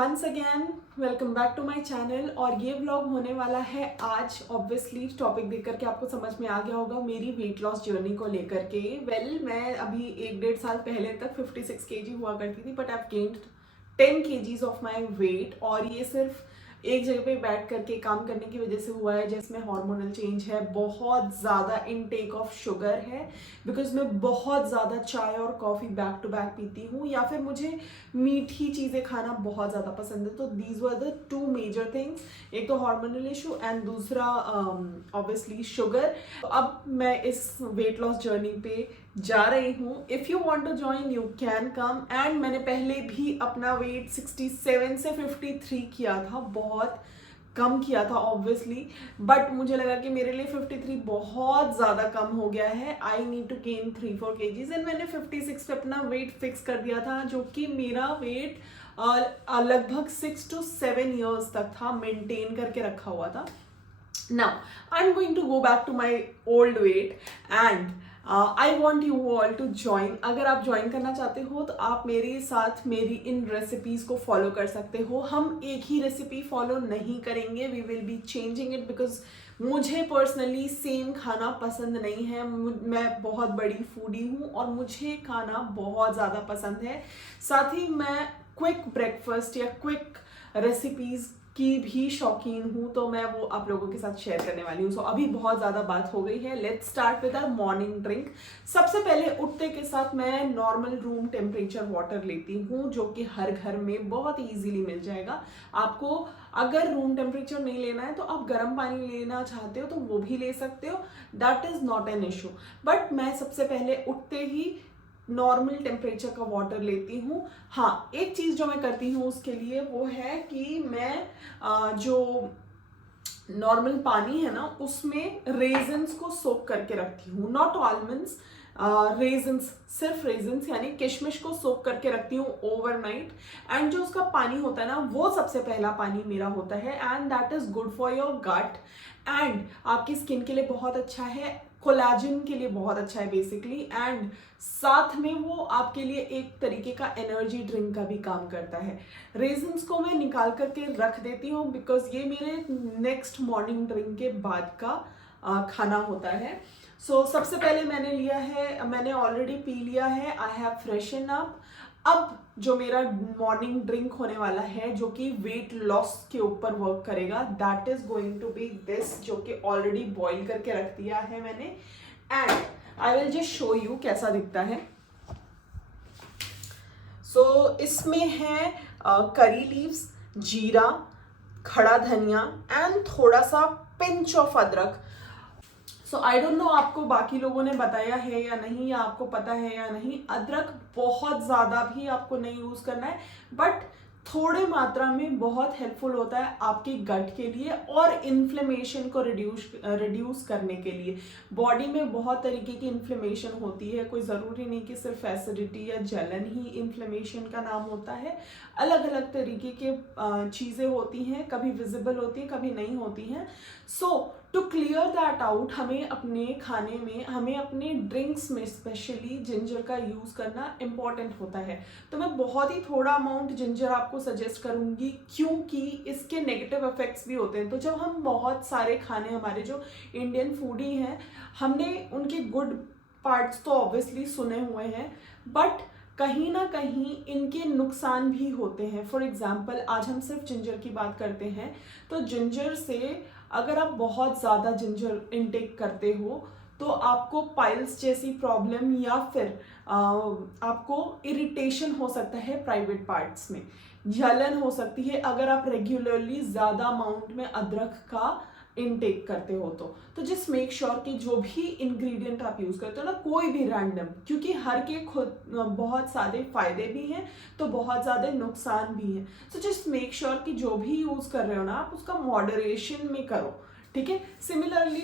Once again welcome back to my channel. और ये vlog होने वाला है आज। ऑब्वियसली टॉपिक देख करके आपको समझ में आ गया होगा मेरी वेट लॉस जर्नी को लेकर के। मैं अभी 1-1.5 साल पहले तक 56 kg हुआ करती थी, but I gained 10 kgs of my weight. और ये सिर्फ एक जगह पे बैठ करके काम करने की वजह से हुआ है, जिसमें हार्मोनल चेंज है, बहुत ज़्यादा इनटेक ऑफ शुगर है, बिकॉज मैं बहुत ज़्यादा चाय और कॉफ़ी बैक टू बैक पीती हूँ, या फिर मुझे मीठी चीज़ें खाना बहुत ज़्यादा पसंद है। तो these were the two major things, एक तो हार्मोनल इशू एंड दूसरा ऑब्वियसली शुगर। अब मैं इस वेट लॉस जर्नी पे जा रही हूँ। If you want to join you can come. And मैंने पहले भी अपना वेट 67 से 53 किया था, बहुत कम किया था ऑब्वियसली, बट मुझे लगा कि मेरे लिए 53 बहुत ज़्यादा कम हो गया है। I need to gain 3-4 kgs and मैंने 56 पे अपना वेट फिक्स कर दिया था, जो कि मेरा वेट लगभग 6 to 7 years तक था, मेंटेन करके रखा हुआ था। Now, I'm going to go back to my old weight and I want you all to join. अगर आप ज्वाइन करना चाहते हो तो आप मेरे साथ मेरी इन रेसिपीज़ को फॉलो कर सकते हो। हम एक ही रेसिपी फॉलो नहीं करेंगे, we will be changing it, because मुझे पर्सनली सेम खाना पसंद नहीं है। मैं बहुत बड़ी फूडी हूँ और मुझे खाना बहुत ज़्यादा पसंद है। साथ ही मैं क्विक ब्रेकफास्ट या क्विक रेसिपीज़ की भी शौकीन हूँ, तो मैं वो आप लोगों के साथ शेयर करने वाली हूँ। सो अभी बहुत ज़्यादा बात हो गई है, let's start with our morning drink. सबसे पहले उठते के साथ मैं नॉर्मल रूम टेम्परेचर वाटर लेती हूँ, जो कि हर घर में बहुत ईजीली मिल जाएगा आपको। अगर रूम टेम्परेचर नहीं लेना है तो आप गर्म पानी लेना चाहते हो तो वो भी ले सकते हो, that is not an issue. But मैं सबसे पहले उठते ही नॉर्मल टेम्परेचर का वाटर लेती हूँ। हाँ, एक चीज़ जो मैं करती हूँ उसके लिए वो है कि मैं जो नॉर्मल पानी है ना उसमें रेजन्स को सोक करके रखती हूँ, नॉट आलमंड्स, रेजन्स, सिर्फ रेजन्स यानी किशमिश को सोक करके रखती हूँ ओवरनाइट। एंड जो उसका पानी होता है ना वो सबसे पहला पानी मेरा होता है, and that is good for your gut and आपकी स्किन के लिए बहुत अच्छा है, कोलाजन के लिए बहुत अच्छा है बेसिकली, एंड साथ में वो आपके लिए एक तरीके का एनर्जी ड्रिंक का भी काम करता है। रेजन्स को मैं निकाल करके रख देती हूँ, बिकॉज ये मेरे नेक्स्ट मॉर्निंग ड्रिंक के बाद का खाना होता है। सो सबसे पहले मैंने ऑलरेडी पी लिया है, आई हैव फ्रेशन अप। अब जो मेरा मॉर्निंग ड्रिंक होने वाला है, जो कि वेट लॉस के ऊपर वर्क करेगा, that is going to be this, जो कि ऑलरेडी बॉईल करके रख दिया है मैंने। And I will just show you कैसा दिखता है। सो इसमें है करी लीव्स, जीरा, खड़ा धनिया एंड थोड़ा सा पिंच ऑफ अदरक। सो आई डोंट नो आपको बाकी लोगों ने बताया है या नहीं, या आपको पता है या नहीं। अदरक बहुत ज़्यादा भी आपको नहीं यूज़ करना है, बट थोड़े मात्रा में बहुत हेल्पफुल होता है आपकी गट के लिए और इन्फ्लेमेशन को रिड्यूस करने के लिए। बॉडी में बहुत तरीके की इन्फ्लेमेशन होती है, कोई ज़रूरी नहीं कि सिर्फ एसिडिटी या जलन ही इन्फ्लेमेशन का नाम होता है। अलग अलग तरीके के चीज़ें होती हैं, कभी विजिबल होती हैं, कभी नहीं होती हैं। सो टू क्लियर दैट आउट, हमें अपने खाने में, हमें अपने ड्रिंक्स में स्पेशली जिंजर का यूज़ करना इम्पॉर्टेंट होता है। तो मैं बहुत ही थोड़ा अमाउंट जिंजर आपको सजेस्ट करूँगी, क्योंकि इसके नेगेटिव इफेक्ट्स भी होते हैं। तो जब हम बहुत सारे खाने, हमारे जो इंडियन फूडी हैं, हमने उनके गुड पार्ट्स तो ऑब्वियसली सुने हुए हैं, बट कहीं ना कहीं इनके नुकसान भी होते हैं। फॉर एग्जाम्पल, आज हम सिर्फ जिंजर की बात करते हैं, तो जिंजर से अगर आप बहुत ज़्यादा जिंजर इनटेक करते हो तो आपको पाइल्स जैसी प्रॉब्लम या फिर आपको इरिटेशन हो सकता है, प्राइवेट पार्ट्स में जलन हो सकती है अगर आप रेगुलरली ज़्यादा अमाउंट में अदरक का इनटेक करते हो। तो जस्ट मेक श्योर कि जो भी इंग्रेडिएंट आप यूज़ करते हो ना, कोई भी रैंडम, क्योंकि हर के खुद बहुत सारे फायदे भी हैं तो बहुत ज़्यादा नुकसान भी हैं। सो जस्ट मेक श्योर कि जो भी यूज़ कर रहे हो ना आप, उसका मॉडरेशन में करो, ठीक है। सिमिलरली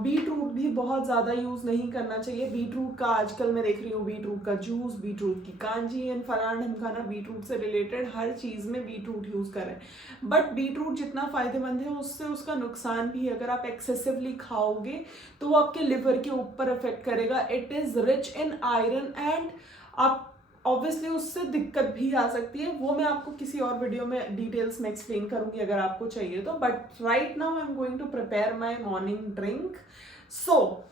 बीट रूट भी बहुत ज़्यादा यूज़ नहीं करना चाहिए। बीट रूट का आजकल मैं देख रही हूँ, बीट रूट का जूस, बीट रूट की कांजी एंड फलाना ढमकाना, बीट रूट से रिलेटेड हर चीज़ में बीट रूट यूज़ करें। बट बीट रूट जितना फ़ायदेमंद है, उससे उसका नुकसान भी है। अगर आप एक्सेसिवली खाओगे तो वो आपके लिवर के ऊपर इफेक्ट करेगा। It is rich in iron and आप ऑब्वियसली उससे दिक्कत भी आ सकती है, वो मैं आपको किसी और वीडियो में डिटेल्स में एक्सप्लेन करूंगी अगर आपको चाहिए तो। But right now I am going to prepare my morning drink, so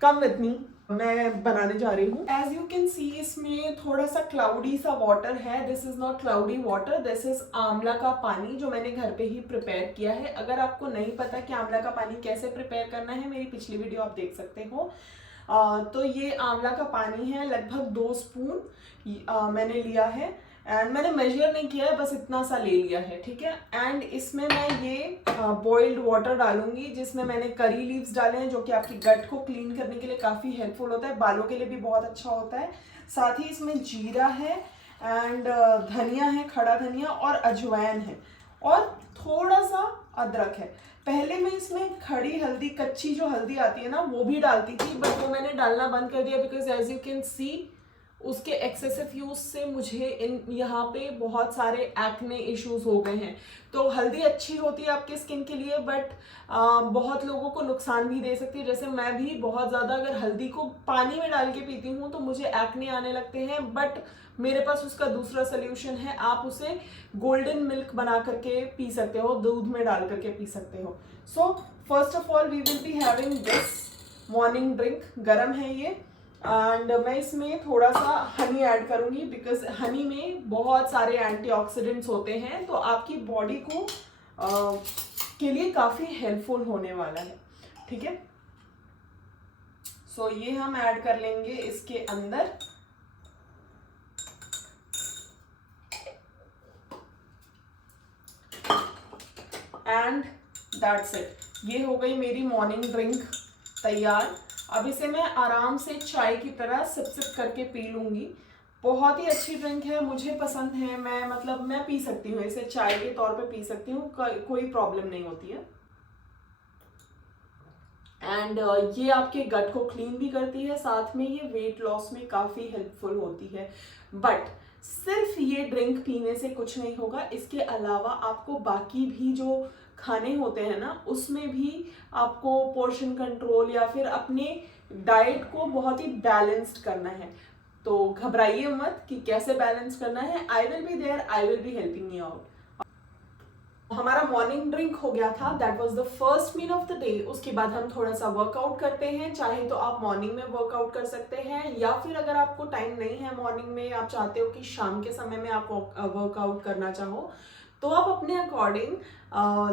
come with me, मैं बनाने जा रही हूँ। एज यू कैन सी इसमें थोड़ा सा क्लाउडी सा वाटर है। This is not cloudy water, this is आंवला का पानी जो मैंने घर पे ही प्रिपेयर किया है। अगर आपको नहीं पता कि आंवला का पानी कैसे प्रिपेयर करना है, मेरी पिछली वीडियो आप देख सकते हो। तो ये आंवला का पानी है, लगभग 2 स्पून मैंने लिया है, एंड मैंने मेजर नहीं किया है, बस इतना सा ले लिया है, ठीक है। एंड इसमें मैं ये बॉइल्ड वाटर डालूंगी जिसमें मैंने करी लीव्स डाले हैं, जो कि आपकी गट को क्लीन करने के लिए काफ़ी हेल्पफुल होता है, बालों के लिए भी बहुत अच्छा होता है। साथ ही इसमें जीरा है एंड धनिया है, खड़ा धनिया, और अजवाइन है, और थोड़ा सा अदरक है। पहले मैं इसमें खड़ी हल्दी, कच्ची जो हल्दी आती है ना, वो भी डालती थी, बट वो मैंने डालना बंद कर दिया because as you can see उसके एक्सेसिव यूज से मुझे यहाँ पे बहुत सारे एक्ने इश्यूज हो गए हैं। तो हल्दी अच्छी होती है आपके स्किन के लिए, बट बहुत लोगों को नुकसान भी दे सकती है। जैसे मैं भी बहुत ज़्यादा अगर हल्दी को पानी में डाल के पीती हूँ तो मुझे एक्ने आने लगते हैं, बट मेरे पास उसका दूसरा सोल्यूशन है, आप उसे गोल्डन मिल्क बना करके पी सकते हो, दूध में डाल करके पी सकते हो। So first of all we will be having this morning drink, गर्म है ये, एंड मैं इसमें थोड़ा सा हनी ऐड करूंगी बिकॉज हनी में बहुत सारे एंटीऑक्सीडेंट्स होते हैं, तो आपकी बॉडी को के लिए काफ़ी हेल्पफुल होने वाला है, ठीक है। सो ये हम ऐड कर लेंगे इसके अंदर, एंड दैट्स इट। ये हो गई मेरी मॉर्निंग ड्रिंक तैयार। अब इसे मैं आराम से चाय की तरह सिप सिप करके पी लूँगी। बहुत ही अच्छी ड्रिंक है, मुझे पसंद है, मैं पी सकती हूँ इसे, चाय के तौर पे पी सकती हूँ, कोई प्रॉब्लम नहीं होती है। एंड ये आपके गट को क्लीन भी करती है, साथ में ये वेट लॉस में काफ़ी हेल्पफुल होती है। बट सिर्फ ये ड्रिंक पीने से कुछ नहीं होगा, इसके अलावा आपको बाकी भी जो खाने होते हैं ना, उसमें भी आपको पोर्शन कंट्रोल या फिर अपने डाइट को बहुत ही बैलेंस्ड करना है। तो घबराइए मत कि कैसे बैलेंस करना है, I will be there, I will be helping you out. हमारा मॉर्निंग ड्रिंक हो गया था, that was the first meal of the day. उसके बाद हम थोड़ा सा वर्कआउट करते हैं, चाहे तो आप मॉर्निंग में वर्कआउट कर सकते हैं, या फिर अगर आपको टाइम नहीं है मॉर्निंग में, आप चाहते हो कि शाम के समय में आप वर्कआउट करना चाहो, तो आप अपने अकॉर्डिंग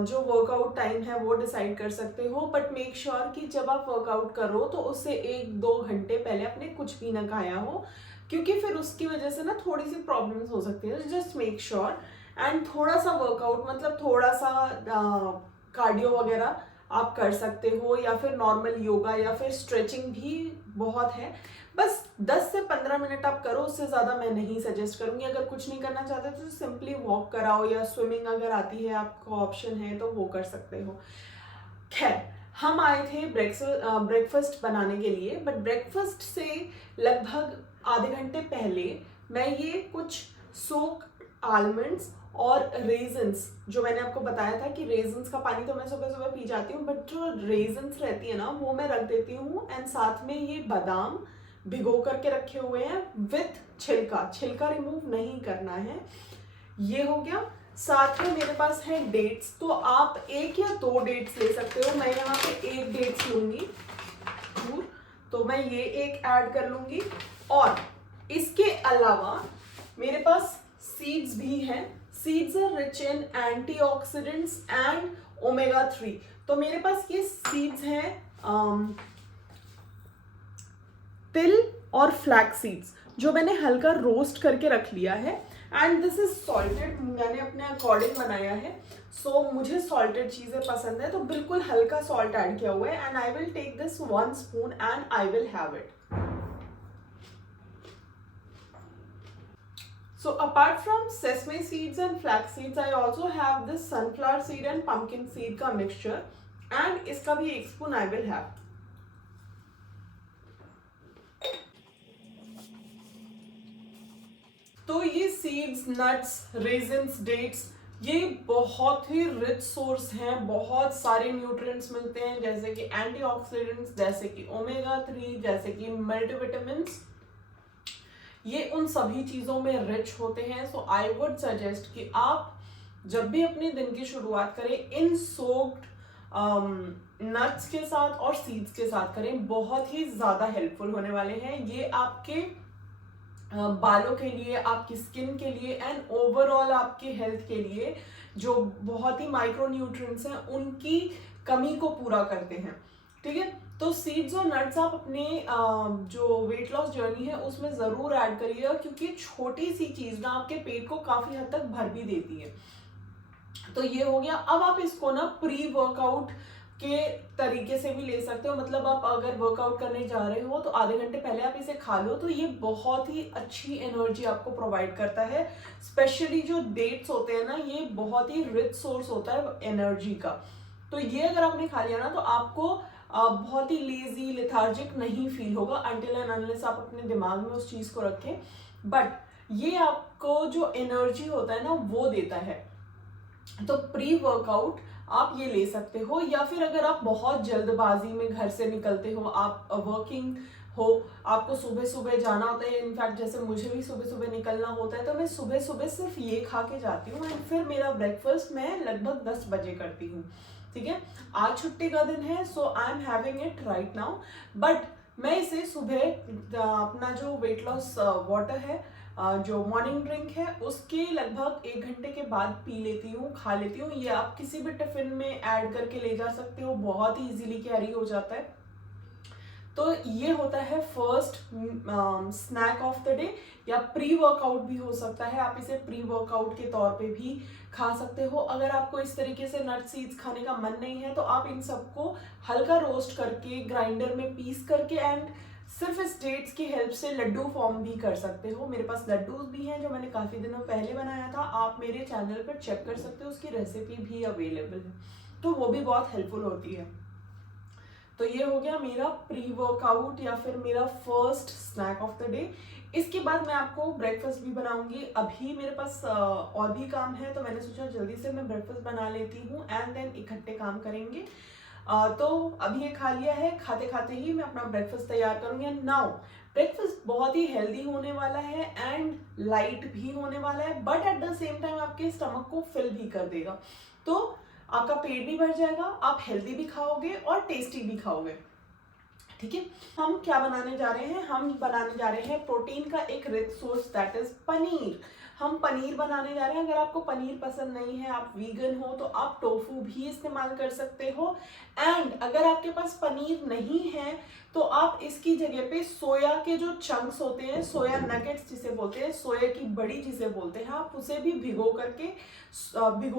जो वर्कआउट टाइम है वो डिसाइड कर सकते हो। बट मेक श्योर कि जब आप वर्कआउट करो तो उससे 1-2 घंटे पहले आपने कुछ भी ना खाया हो, क्योंकि फिर उसकी वजह से ना थोड़ी सी प्रॉब्लम्स हो सकती है। जस्ट मेक श्योर, एंड थोड़ा सा वर्कआउट मतलब थोड़ा सा कार्डियो वगैरह आप कर सकते हो, या फिर नॉर्मल योगा या फिर स्ट्रेचिंग भी बहुत है। बस 10 से 15 मिनट आप करो, उससे ज़्यादा मैं नहीं सजेस्ट करूँगी। अगर कुछ नहीं करना चाहते तो सिंपली वॉक कराओ, या स्विमिंग अगर आती है आपको ऑप्शन है तो वो कर सकते हो। खैर, हम आए थे ब्रेकफास्ट बनाने के लिए, बट ब्रेकफास्ट से लगभग आधे घंटे पहले मैं ये कुछ सोक आलमंड्स और रेजन्स, जो मैंने आपको बताया था कि रेजन्स का पानी तो मैं सुबह सुबह पी जाती हूँ, बट जो रेजन्स रहती है ना वो मैं रख देती हूँ। एंड साथ में ये बादाम भिगो करके रखे हुए हैं विथ छिलका रिमूव नहीं करना है। ये हो गया। साथ में मेरे पास है डेट्स, तो आप 1 या 2 डेट्स ले सकते हो, मैं यहाँ पे 1 डेट्स लूंगी, तो मैं ये 1 ऐड कर लूंगी। और इसके अलावा मेरे पास सीड्स भी हैं। Seeds are rich in antioxidants and omega 3। तो मेरे पास ये सीड्स हैं तिल और फ्लैक्स सीड्स, जो मैंने हल्का रोस्ट करके रख लिया है। एंड दिस इज सॉल्टेड, मैंने अपने अकॉर्डिंग बनाया है। सो मुझे सॉल्टेड चीज़ें पसंद है, तो बिल्कुल हल्का सॉल्ट ऐड किया हुआ है। And I will take this 1 spoon and I will have it. So apart from sesame seeds and flax seeds, I also have this sunflower seed and pumpkin seed का mixture, and इसका भी 1 spoon I will have. तो ये seeds, nuts, resins, dates, ये बहुत ही rich source हैं, बहुत सारे न्यूट्रिएंट्स मिलते हैं, जैसे कि एंटीऑक्सीडेंट्स, जैसे कि ओमेगा 3, जैसे कि मल्टीविटामिन्स। ये उन सभी चीज़ों में रिच होते हैं। सो आई वुड सजेस्ट कि आप जब भी अपने दिन की शुरुआत करें इन सोक्ड नट्स के साथ और सीड्स के साथ करें, बहुत ही ज़्यादा हेल्पफुल होने वाले हैं ये आपके बालों के लिए, आपकी स्किन के लिए एंड ओवरऑल आपके हेल्थ के लिए, जो बहुत ही माइक्रो न्यूट्रिएंट्स हैं उनकी कमी को पूरा करते हैं। ठीक है, तो सीड्स और नट्स आप अपने जो वेट लॉस जर्नी है उसमें ज़रूर ऐड करिएगा, क्योंकि छोटी सी चीज़ ना आपके पेट को काफ़ी हद तक भर भी देती है। तो ये हो गया। अब आप इसको ना प्री वर्कआउट के तरीके से भी ले सकते हो, मतलब आप अगर वर्कआउट करने जा रहे हो तो आधे घंटे पहले आप इसे खा लो, तो ये बहुत ही अच्छी एनर्जी आपको प्रोवाइड करता है। स्पेशली जो डेट्स होते हैं ना, ये बहुत ही रिच सोर्स होता है एनर्जी का। तो ये अगर आपने खा लिया ना तो आपको बहुत ही लेजी लेथार्जिक नहीं फील होगा अनटिल एंड अनलेस आप अपने दिमाग में उस चीज़ को रखें। बट ये आपको जो एनर्जी होता है ना वो देता है। तो प्री वर्कआउट आप ये ले सकते हो, या फिर अगर आप बहुत जल्दबाजी में घर से निकलते हो, आप वर्किंग हो, आपको सुबह सुबह जाना होता है, इनफैक्ट जैसे मुझे भी सुबह सुबह निकलना होता है, तो मैं सुबह सुबह सिर्फ ये खा के जाती हूँ एंड फिर मेरा ब्रेकफास्ट मैं लगभग 10 बजे करती हूँ। ठीक है, आज छुट्टी का दिन है, so I am having it right now, but मैं इसे सुबह अपना जो वेट लॉस वाटर है, जो मॉर्निंग ड्रिंक है, उसके लगभग 1 घंटे के बाद पी लेती हूँ, खा लेती हूँ। ये आप किसी भी टिफिन में ऐड करके ले जा सकते हो, बहुत ही इजीली कैरी हो जाता है। तो ये होता है first snack of the day, या प्री वर्कआउट भी हो सकता है, आप इसे प्री वर्कआउट के तौर पे भी खा सकते हो। अगर आपको इस तरीके से नट सीड्स खाने का मन नहीं है तो आप इन सबको हल्का रोस्ट करके ग्राइंडर में पीस करके एंड सिर्फ इस डेट्स की हेल्प से लड्डू फॉर्म भी कर सकते हो। मेरे पास लड्डूज भी हैं जो मैंने काफ़ी दिनों पहले बनाया था, आप मेरे चैनल पर चेक कर सकते हो, उसकी रेसिपी भी अवेलेबल है, तो वो भी बहुत हेल्पफुल होती है। तो ये हो गया मेरा प्री वर्कआउट या फिर मेरा first snack of the day. इसके बाद मैं आपको ब्रेकफास्ट भी बनाऊंगी। अभी मेरे पास और भी काम है, तो मैंने सोचा जल्दी से मैं ब्रेकफास्ट बना लेती हूँ एंड देन इकट्ठे काम करेंगे। तो अभी ये खा लिया है, खाते खाते ही मैं अपना ब्रेकफास्ट तैयार करूंगी। नाउ ब्रेकफास्ट बहुत ही हेल्दी होने वाला है एंड लाइट भी होने वाला है, but at the same time आपके स्टमक को फिल भी कर देगा, तो आपका पेट भी भर जाएगा, आप हेल्दी भी खाओगे और टेस्टी भी खाओगे। ठीक है, हम क्या बनाने जा रहे हैं? हम बनाने जा रहे हैं प्रोटीन का एक rich source, that is paneer. हम पनीर बनाने जा रहे हैं। अगर आपको पनीर पसंद नहीं है, आप वीगन हो, तो आप टोफू भी इस्तेमाल कर सकते हो। एंड अगर आपके पास पनीर नहीं है तो आप इसकी जगह पे सोया के जो चंक्स होते हैं, सोया नगेट्स जिसे बोलते हैं, सोया की बड़ी जिसे बोलते हैं, आप उसे भी भिगो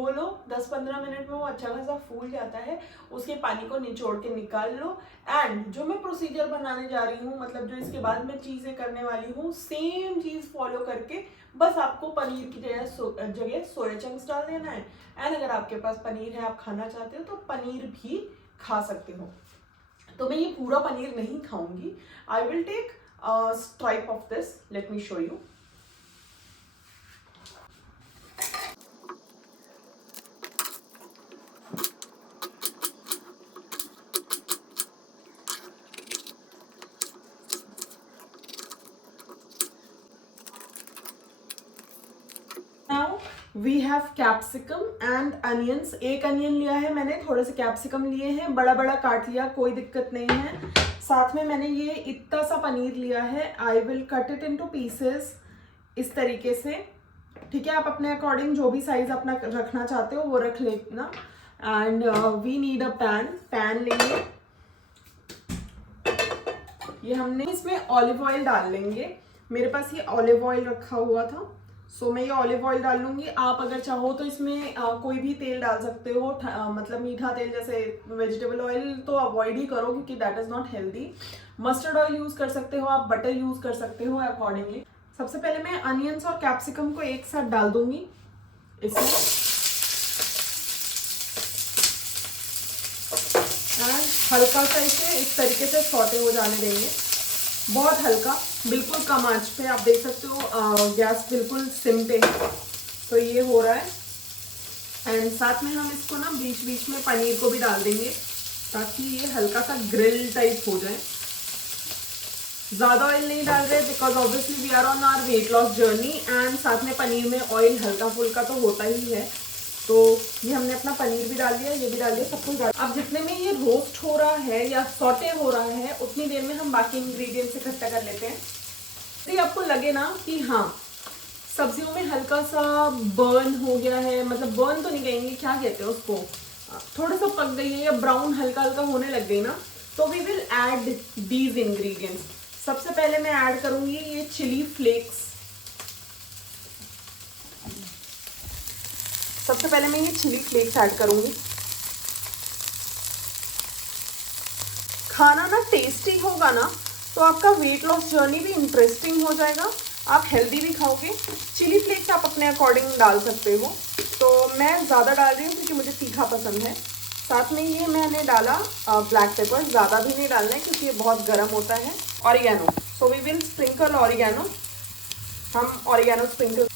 लो 10-15 मिनट में, वो अच्छा खासा फूल जाता है। उसके पानी को निचोड़ के निकाल लो एंड जो मैं प्रोसीजर बनाने जा रही हूँ, मतलब जो इसके बाद मैं चीज़ें करने वाली हूँ, सेम चीज़ फॉलो करके बस आपको पनीर की जगह सोया चंक्स डाल देना है। एंड अगर आपके पास पनीर है, आप खाना चाहते हो, तो पनीर भी खा सकते हो। तो मैं ये पूरा पनीर नहीं खाऊंगी, I will take stripe of this, let me show you. Now we have capsicum and onions. एक अनियन लिया है मैंने, थोड़े से कैप्सिकम लिए हैं, बड़ा बड़ा काट लिया, कोई दिक्कत नहीं है। साथ में मैंने ये इतना सा पनीर लिया है, I will cut it into pieces इस तरीके से। ठीक है, आप अपने अकॉर्डिंग जो भी साइज अपना रखना चाहते हो वो रख लेना। And we need a pan लेंगे। ये हमने इसमें ऑलिव ऑयल डाल लेंगे। मेरे पास ये ऑलिव ऑयल रखा हुआ था, सो मैं ये ऑलिव ऑयल डाल लूंगी। आप अगर चाहो तो इसमें कोई भी तेल डाल सकते हो, मतलब मीठा तेल, जैसे वेजिटेबल ऑयल तो अवॉइड ही करो क्योंकि that is not healthy. Mustard oil use कर सकते हो, आप बटर यूज कर सकते हो अकॉर्डिंगली। सबसे पहले मैं अनियंस और कैप्सिकम को एक साथ डाल दूंगी इसमें, एंड हल्का सा इसे इस तरीके से सौटे हो जाने देंगे, बहुत हल्का, बिल्कुल कम आंच पे। आप देख सकते हो गैस बिल्कुल सिम पे है। तो ये हो रहा है एंड साथ में हम इसको ना बीच बीच में पनीर को भी डाल देंगे ताकि ये हल्का सा ग्रिल टाइप हो जाए। ज़्यादा ऑयल नहीं डाल रहे because obviously we are on our weight loss journey and साथ में पनीर में ऑयल हल्का फुल्का तो होता ही है। तो ये हमने अपना पनीर भी डाल दिया, ये भी डाल दिया, सब कुछ डाल। अब जितने में ये रोस्ट हो रहा है या सॉटे हो रहा है उतनी देर में हम बाकी इंग्रेडिएंट्स इकट्ठा कर लेते हैं। तो आपको लगे ना कि हाँ सब्जियों में हल्का सा बर्न हो गया है, मतलब बर्न तो नहीं कहेंगे, क्या कहते हैं उसको, थोड़ा सा पक गई है या ब्राउन हल्का हल्का होने लग गई ना, तो we will add these ingredients. सबसे पहले मैं ऐड करूंगी ये चिली फ्लेक्स। सबसे पहले मैं ये चिली फ्लेक्स ऐड करूंगी। खाना ना टेस्टी होगा ना तो आपका वेट लॉस जर्नी भी इंटरेस्टिंग हो जाएगा, आप हेल्दी भी खाओगे। चिली फ्लेक्स आप अपने अकॉर्डिंग डाल सकते हो, तो मैं ज़्यादा डाल रही हूँ क्योंकि मुझे तीखा पसंद है। साथ में ये मैंने डाला ब्लैक पेपर, ज़्यादा भी नहीं डालना है क्योंकि ये बहुत गर्म होता है। Oregano, so we will sprinkle oregano. हम ऑरिगेनो स्प्रिंकल,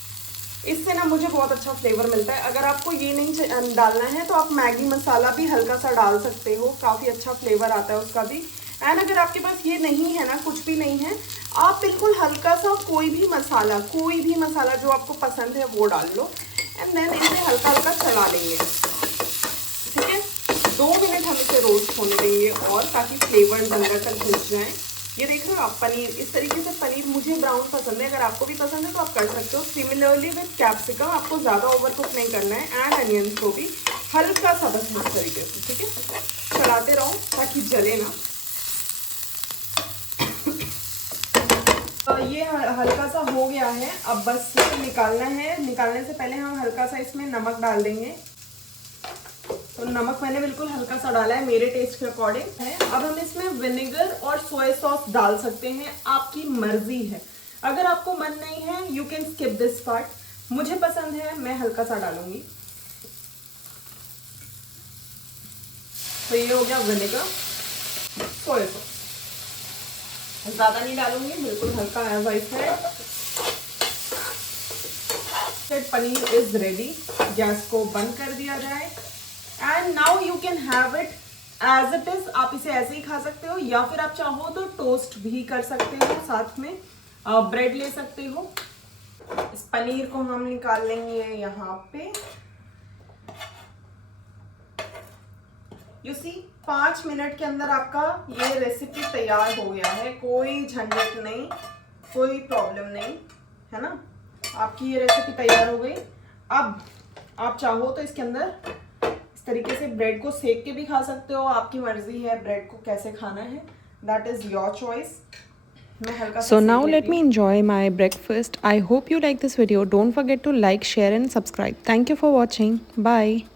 इससे ना मुझे बहुत अच्छा फ्लेवर मिलता है। अगर आपको ये नहीं डालना है तो आप मैगी मसाला भी हल्का सा डाल सकते हो, काफ़ी अच्छा फ्लेवर आता है उसका भी। एंड अगर आपके पास ये नहीं है ना, कुछ भी नहीं है, आप बिल्कुल हल्का सा कोई भी मसाला जो आपको पसंद है वो डाल लो एंड देन इसे हल्का हल्का चला लेंगे। ठीक है, 2 मिनट हम इसे रोस्ट होने देंगे और ताकि फ्लेवर्स अंदर तक घुस जाएं। ये देख रहे हो आप, पनीर इस तरीके से, पनीर मुझे ब्राउन पसंद है, अगर आपको भी पसंद है तो आप कर सकते हो। सिमिलरली विद कैप्सिकम, आपको ज़्यादा ओवर कुक नहीं करना है एंड अनियंस को भी हल्का सा बस इस तरीके से। ठीक है, चलाते रहो ताकि जले ना। ये हल्का सा हो गया है, अब बस इसे निकालना है। निकालने से पहले हम हल्का सा इसमें नमक डाल देंगे। तो नमक मैंने बिल्कुल हल्का सा डाला है, मेरे टेस्ट के अकॉर्डिंग है। अब हम इसमें विनेगर और सोया सॉस डाल सकते हैं, आपकी मर्जी है। अगर आपको मन नहीं है you can skip this part. मुझे पसंद है, मैं हल्का सा डालूंगी। तो ये हो गया विनेगर, सोया सॉस ज़्यादा नहीं डालूंगी, बिल्कुल हल्का as I said. Paneer is ready, gas को बंद कर दिया जाए and now you can have it as it is. आप इसे ऐसे ही खा सकते हो या फिर आप चाहो तो टोस्ट भी कर सकते हो, साथ में ब्रेड ले सकते हो। इस पनीर को हम निकाल लेंगे यहाँ पे। यू सी 5 मिनट के अंदर आपका ये रेसिपी तैयार हो गया है। कोई झंझट नहीं, कोई प्रॉब्लम नहीं, है ना। आपकी ये रेसिपी तैयार हो गई। अब आप चाहो तो इसके अंदर इस तरीके से ब्रेड को सेक के भी खा सकते हो, आपकी मर्जी है ब्रेड को कैसे खाना है, that is your choice. So now let me enjoy my breakfast. I hope you like this video. Don't forget to like, share and subscribe. Thank you for watching. Bye.